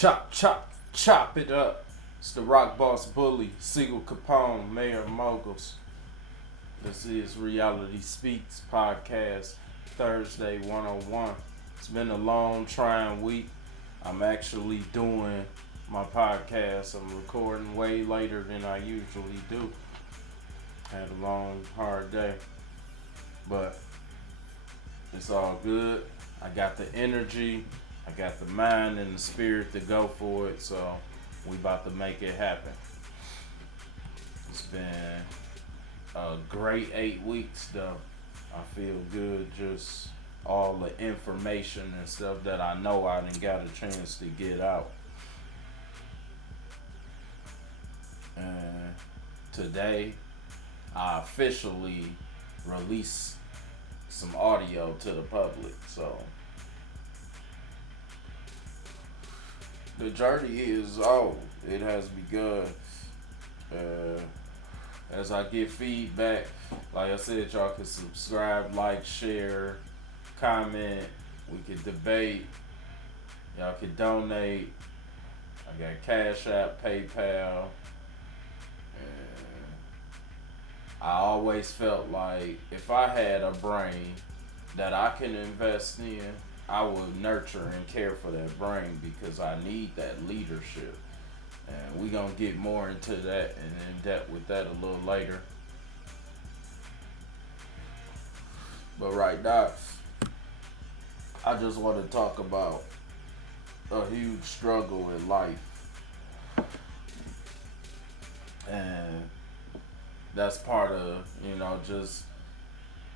Chop, chop, chop it up. It's the Rock Boss Bully, SiegelCapone, Mayor of Moguls. This is Reality Speaks Podcast, Thursday 101. It's been a long, trying week. I'm actually doing my podcast. I'm recording way later than I usually do. Had a long, hard day. But it's all good. I got the energy. I got the mind and the spirit to go for it, so we about to make it happen. It's been a great 8 weeks though. I feel good, just all the information and stuff that I know I done got a chance to get out. And today I officially released some audio to the public, so the journey is on. It has begun. As I get feedback, like I said, y'all can subscribe, like, share, comment. We can debate. Y'all can donate. I got Cash App, PayPal. And I always felt like if I had a brain that I can invest in, I would nurture and care for that brain because I need that leadership. And we're going to get more into that and in depth with that a little later. But right now, I just want to talk about a huge struggle in life. And that's part of, just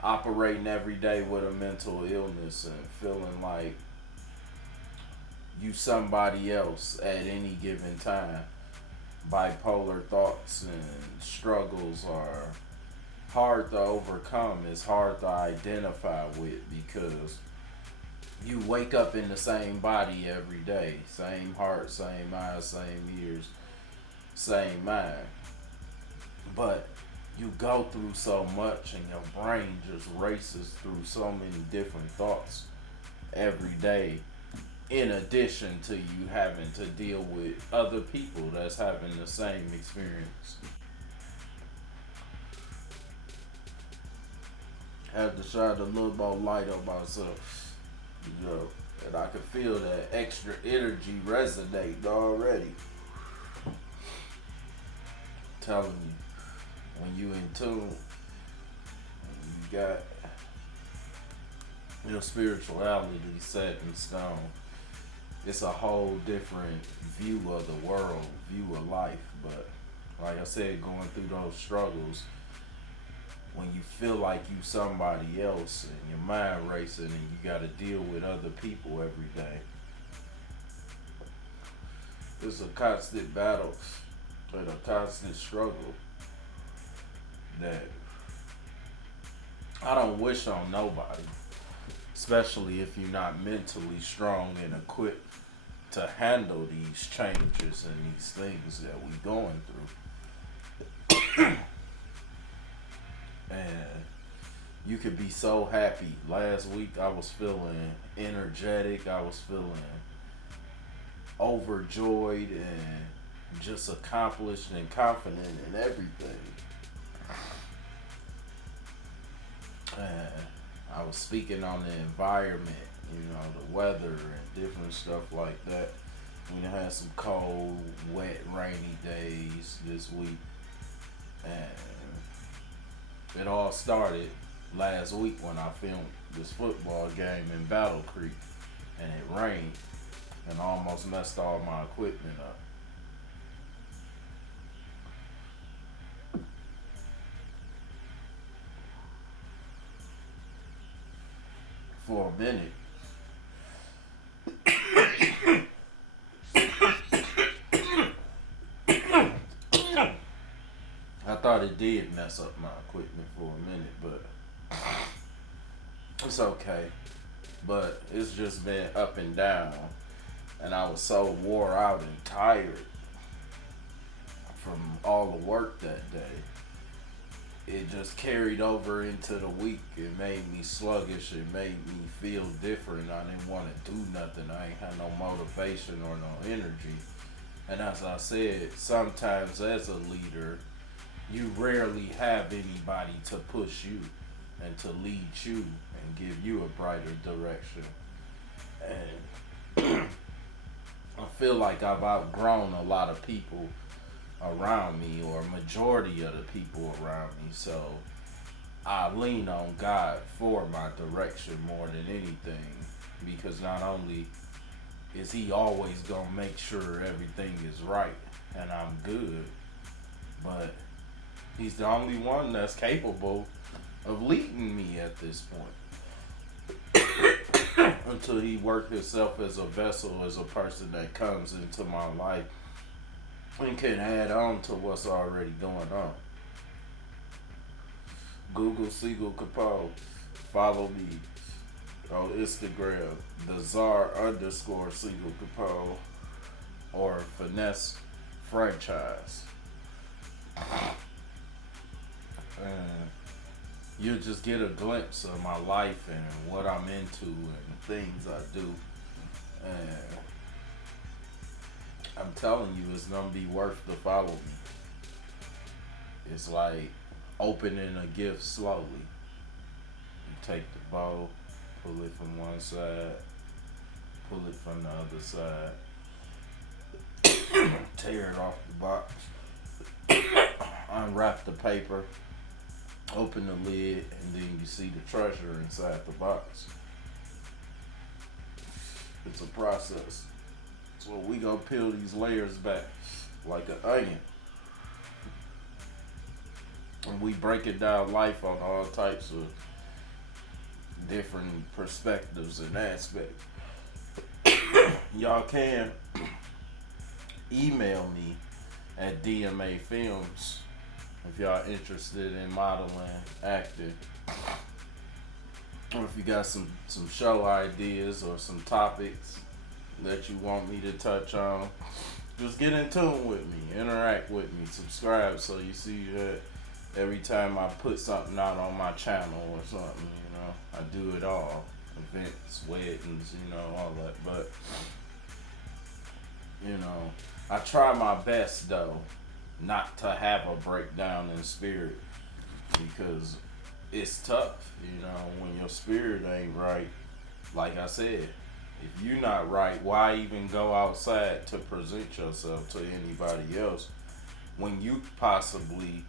operating every day with a mental illness and feeling like you somebody else at any given time. Bipolar thoughts and struggles are hard to overcome. It's hard to identify with because you wake up in the same body every day. Same heart, same eyes, same ears, same mind. But you go through so much and your brain just races through so many different thoughts every day, in addition to you having to deal with other people that's having the same experience. Had to shine a little more light on myself, and I could feel that extra energy resonate already. Telling you, when you in tune, you got your spirituality set in stone. It's a whole different view of the world, view of life. But like I said, going through those struggles, when you feel like you somebody else and your mind racing and you got to deal with other people every day, it's a constant battle and a constant struggle that I don't wish on nobody, especially if you're not mentally strong and equipped to handle these changes and these things that we going through. And you could be so happy. Last week I was feeling energetic, I was feeling overjoyed and just accomplished and confident in everything. And I was speaking on the environment, the weather and different stuff like that. We done had some cold, wet, rainy days this week. And it all started last week when I filmed this football game in Battle Creek. And it rained and almost messed all my equipment up. For a minute, I thought it did mess up my equipment for a minute, but it's okay. But it's just been up and down, and I was so wore out and tired from all the work that day it just carried over into the week. It made me sluggish. It made me feel different. I didn't want to do nothing. I ain't had no motivation or no energy. And as I said, sometimes as a leader, you rarely have anybody to push you and to lead you and give you a brighter direction. And I feel like I've outgrown a lot of people around me, or majority of the people around me. So I lean on God for my direction more than anything, because not only is He always gonna make sure everything is right and I'm good, but He's the only one that's capable of leading me at this point. Until He worked Himself as a vessel, as a person that comes into my life and can add on to what's already going on. Google SiegelCapone. Follow me on Instagram, the Czar_SiegelCapone, or Finesse Franchise. And you'll just get a glimpse of my life and what I'm into and things I do. And I'm telling you, it's gonna be worth to follow me. It's like opening a gift slowly. You take the bow, pull it from one side, pull it from the other side, tear it off the box, unwrap the paper, open the lid, and then you see the treasure inside the box. It's a process. So we gonna peel these layers back like an onion. And we break it down life on all types of different perspectives and aspects. Y'all can email me at DMA Films if y'all interested in modeling, acting, or if you got some show ideas or some topics that you want me to touch on. Just get in tune with me, interact with me, subscribe so you see that every time I put something out on my channel or something, I do it all. Events, weddings, all that. But, I try my best, though, not to have a breakdown in spirit, because it's tough, when your spirit ain't right. Like I said, if you're not right, why even go outside to present yourself to anybody else when you possibly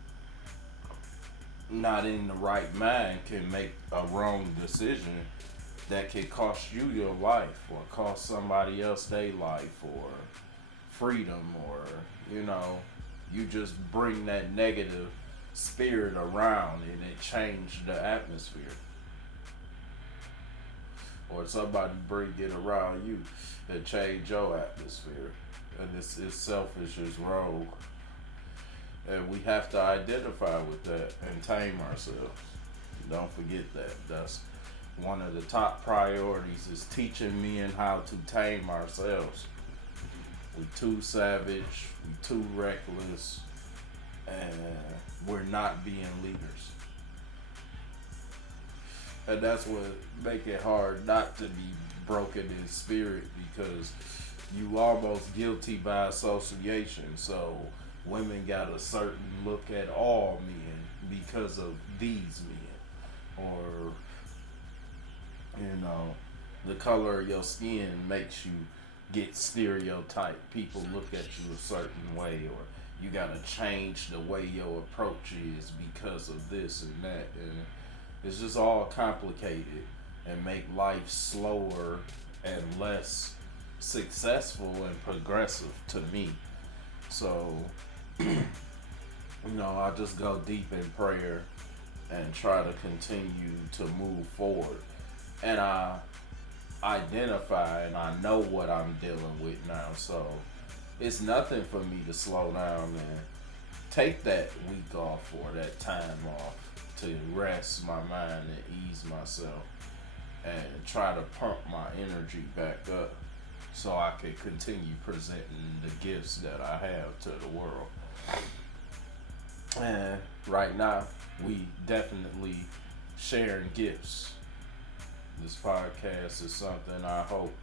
not in the right mind can make a wrong decision that could cost you your life or cost somebody else their life or freedom, or you just bring that negative spirit around and it changed the atmosphere. Or somebody bring it around you that change your atmosphere. And it's selfish, it's rogue. And we have to identify with that and tame ourselves. Don't forget that. That's one of the top priorities, is teaching men how to tame ourselves. We too savage, we too reckless, and we're not being leaders. And that's what make it hard not to be broken in spirit, because you almost guilty by association. So women got a certain look at all men because of these men. Or, the color of your skin makes you get stereotyped. People look at you a certain way, or you gotta change the way your approach is because of this and that. And it's just all complicated and make life slower and less successful and progressive to me. So, I just go deep in prayer and try to continue to move forward. And I identify and I know what I'm dealing with now. So it's nothing for me to slow down and take that week off or that time off to rest my mind and ease myself and try to pump my energy back up so I can continue presenting the gifts that I have to the world. And right now, we definitely sharing gifts. This podcast is something I hope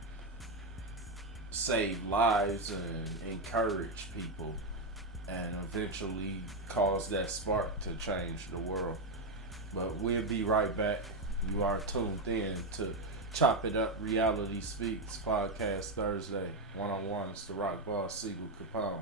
save lives and encourage people and eventually cause that spark to change the world. But we'll be right back. You are tuned in to Chop It Up Reality Speaks Podcast Thursday. One on one. It's the Rock Boss Siegel Capone.